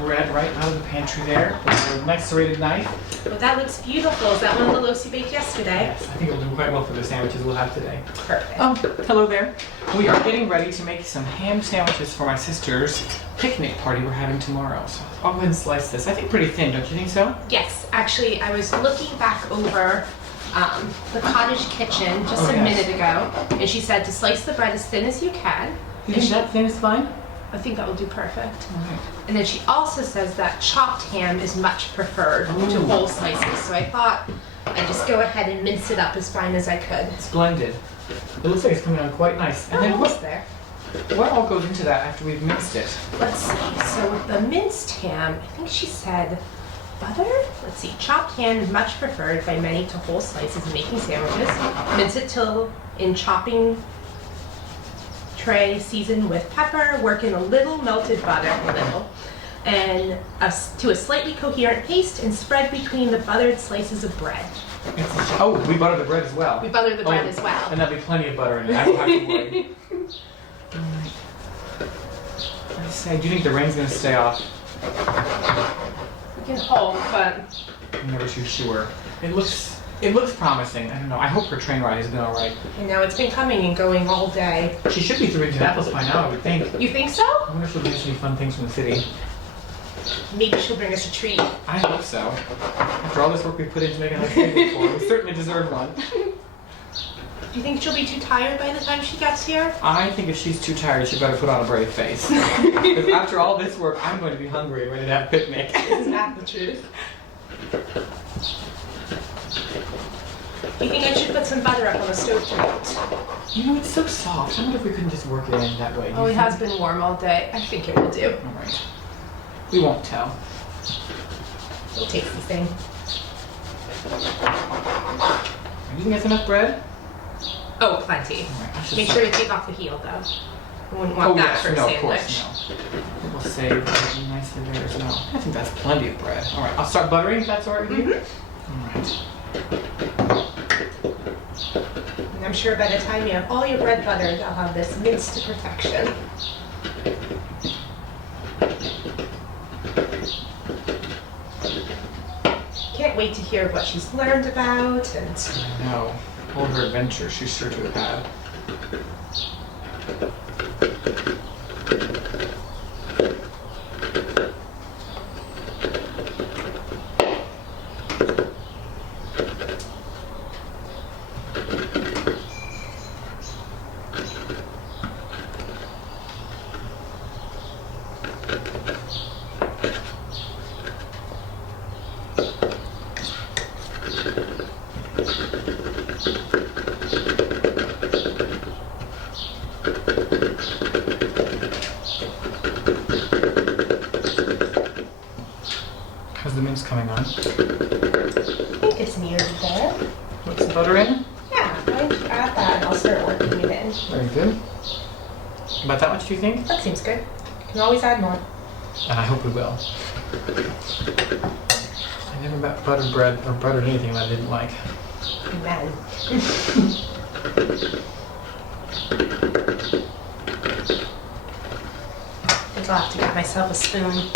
bread right out of the pantry there with a nice serrated knife. Well, that looks beautiful. Is that one of the loaves you baked yesterday? Yes, I think it'll do quite well for the sandwiches we'll have today. Perfect. Hello there. We are getting ready to make some ham sandwiches for my sister's picnic party we're having tomorrow. So I'll go ahead and slice this. I think pretty thin, don't you think so? Yes, actually, I was looking back over the Cottage kitchen just a minute ago, and she said to slice the bread as thin as you can. You think that thin is fine? I think that will do perfect. Okay. And then she also says that chopped ham is much preferred to whole slices. So I thought I'd just go ahead and mince it up as fine as I could. Splendid. It looks like it's coming out quite nice. And then Almost there. what all goes into that after we've minced it? Let's see. So with the minced ham, I think she said butter? Let's see. Chopped ham is much preferred by many to whole slices in making sandwiches. Mince it till in chopping tray, season with pepper, work in a little melted butter, and to a slightly coherent paste, and spread between the buttered slices of bread. Oh, we butter the bread as well. We butter the bread as well. And there'll be plenty of butter in it. I don't have to worry. Alright. Let's say, do you think the rain's going to stay off? We can hope, but I'm never too sure. It looks promising. I don't know. I hope her train ride has been all right. you know, it's been coming and going all day. She should be through Indianapolis by now, I would think. You think so? I wonder if she'll bring us any fun things from the city. Maybe she'll bring us a treat. I hope so. After all this work we've put into making this table for her, we certainly deserve one. Do you think she'll be too tired by the time she gets here? I think if she's too tired, she better put on a brave face. Because after all this work, I'm going to be hungry and ready to have a picnic. Isn't that the truth? Do you think I should put some butter up on the stove tonight? You know, it's so soft. I wonder if we couldn't just work it in that way. Oh, it has been warm all day. I think it will do. All right. We won't tell. We'll taste the thing. Do you think that's enough bread? Oh, plenty. All right, Make sure to take off the heel, though. I wouldn't want that for a no, sandwich. of course, no. We'll save it nicely there as well. I think that's plenty of bread. All right, I'll start buttering if that's all right with you? All right. And I'm sure by the time you have all your bread buttered, I'll have this minced to perfection. Can't wait to hear what she's learned about and... I know. All her adventures she's sure to have had. How's the mince coming on? I think it's nearly there. Put some butter in? Yeah, why don't you add that and I'll start working it in. Very good. About that much, do you think? That seems good. You can always add more. And I hope we will. I never buttered bread or buttered anything that I didn't like. Amen. I think I'll have to get myself a spoon.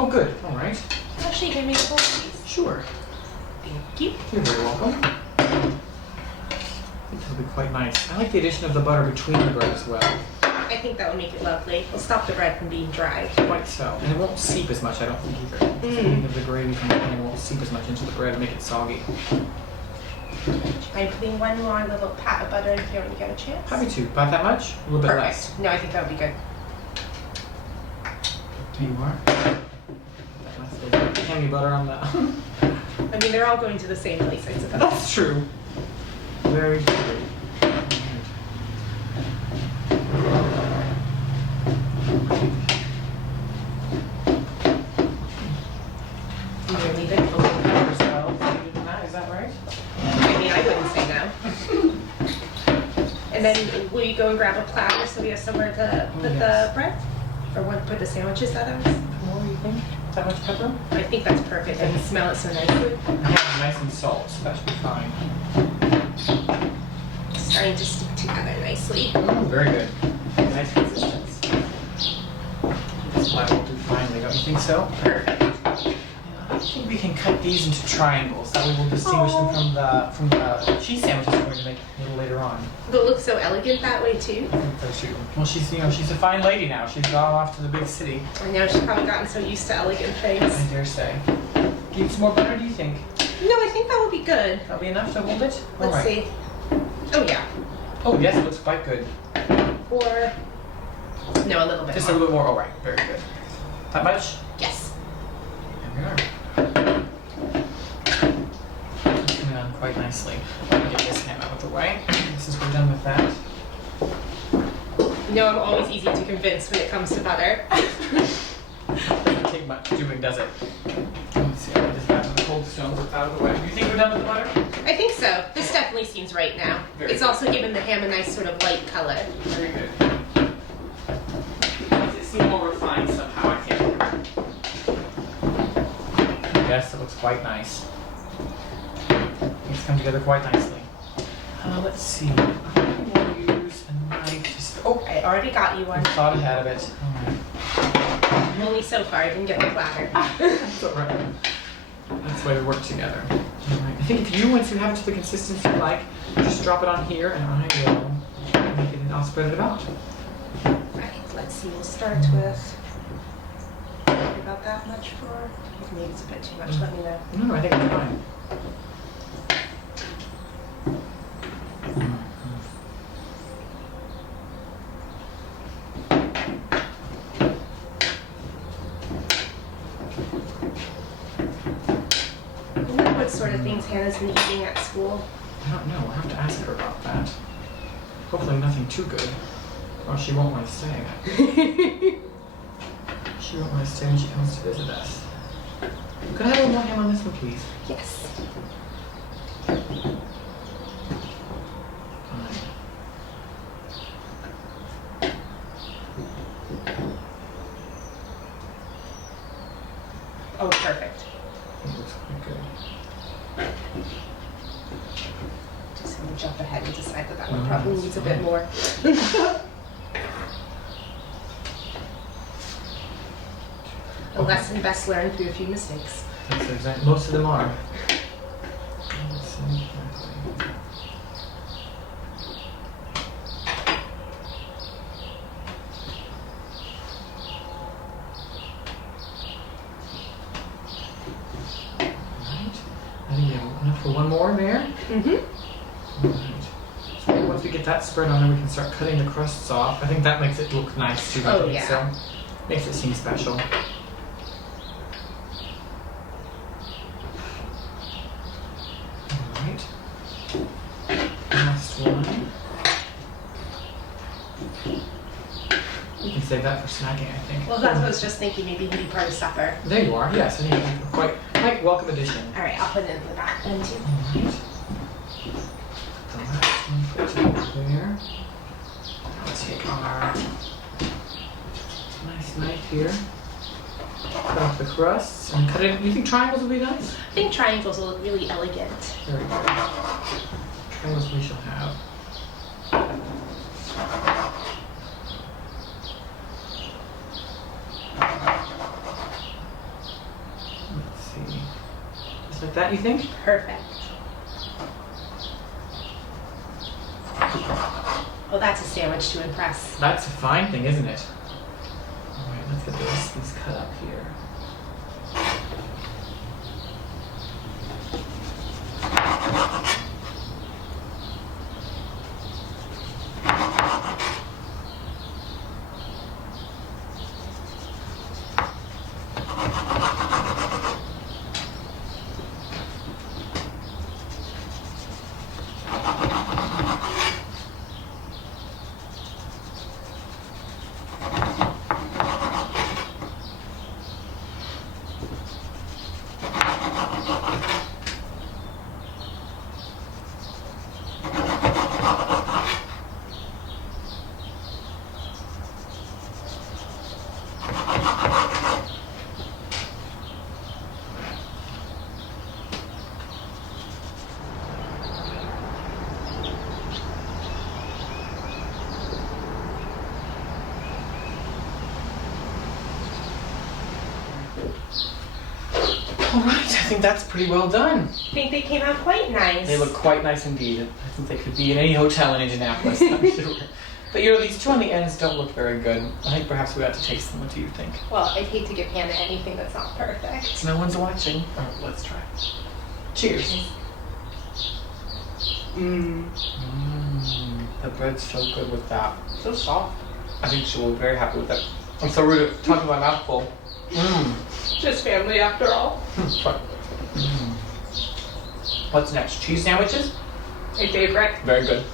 Oh, good. All right. Actually, give me a bowl, please. Sure. Thank you. You're very welcome. I think it'll be quite nice. I like the addition of the butter between the bread as well. I think that would make it lovely. It'll stop the bread from being dry. Quite so. And it won't seep as much, I don't think either. The heat of the gravy from the pan won't seep as much into the bread and make it soggy. I'm putting one more little pat of butter in here when you get a chance. Happy to. About that much? A little bit Perfect. less. No, I think that would be good. There you are. That nice little hammy butter on that. I mean, they're all going to the same place, I suppose. That's true. Very true. You gonna leave it? A little pepper salad. Is that right? I mean, I wouldn't say no. And then will you go and grab a platter so we have somewhere to put the bread? For one, put the sandwiches that is. More, you think? That much pepper? I think that's perfect. I can smell it so nicely. Yeah, nice and salt, so that should be fine. It's starting to stick together nicely. Oh, very good. Nice consistency. This pie will do finely, don't you think so? Perfect. I think we can cut these into triangles. That way we'll distinguish them from the cheese sandwiches we're going to make a little later on. They'll look so elegant that way too. Well, she's she's a fine lady now. She's gone off to the big city. I know she's probably gotten so used to elegant things. I dare say. Need some more butter? Do you think? No, I think that would be good. That'll be enough to hold it. Let's see. Oh yeah. Oh yes, it looks quite good. Or no, a little bit. Just more. a little more. All right, very good. That much? Yes. There we are. It's coming on quite nicely. Let me get this ham out of the way since we're done with that. You know, I'm always easy to convince when it comes to butter. Doesn't take much doing, does it? Let's see. I'll just have the cold stones out of the way. Do you think we're done with the butter? I think so. This definitely seems right now. Very It's good. also given the ham a nice sort of light color. Very good. Makes it seem more refined somehow, I think. Yes, it looks quite nice. Things come together quite nicely. Let's see. I'm going to use a knife. Oh, I already got you one. I thought ahead of it. All right. Only so far. I didn't get the platter. That's all right. That's the way we work together. All right. I think if once you have it to the consistency you like, just drop it on here and I will make it and I'll spread it about. Right, let's see. We'll start with about that much for. Maybe it's a bit too much. Let me know. No, I think it's fine. I wonder what sort of things Hannah's been eating at school. I don't know. I'll have to ask her about that. Hopefully nothing too good. Or she won't want to stay. She won't want to stay when she comes to visit us. Could I have a little more ham on this one, please? Yes. Oh, perfect. It looks quite good. Just gonna jump ahead and decide that one No, probably that's needs a bit fine. more. A lesson best learned through a few mistakes. That's exactly. Most of them are. Let's see exactly. Right. I think we have enough for one more there. Mm-hmm. Alright. So once we get that spread on, then we can start cutting the crusts off. I think that makes it look nice too. Oh, I think yeah. So makes it seem special. Alright. Last one. We can save that for snacking, I think. Well, that's what I was just thinking. Maybe it'd be part of supper. There you are. Yes, I think it's quite welcome addition. All right, I'll put it in the back then too. Alright. The last one put it there. Let's take our nice knife here. Cut off the crusts and cut it. Do you think triangles would be nice? I think triangles will look really elegant. Very good. Triangles we shall have. Let's see. Just like that, you think? Perfect. Well, that's a sandwich to impress. That's a fine thing, isn't it? Alright, let's get the rest of these cut up here. All right, I think that's pretty well done. I think they came out quite nice. They look quite nice indeed. I think they could be in any hotel in Indianapolis, I'm sure. But these two on the ends don't look very good. I think perhaps we ought to taste them. What do you think? Well, I'd hate to give Hannah anything that's not perfect. No one's watching. Oh, let's try. Cheers. The bread's so good with that. So soft. I think she will be very happy with that. I'm so rude at talking my mouth full. Just family after all. What's next? Cheese sandwiches? My favorite. Very good.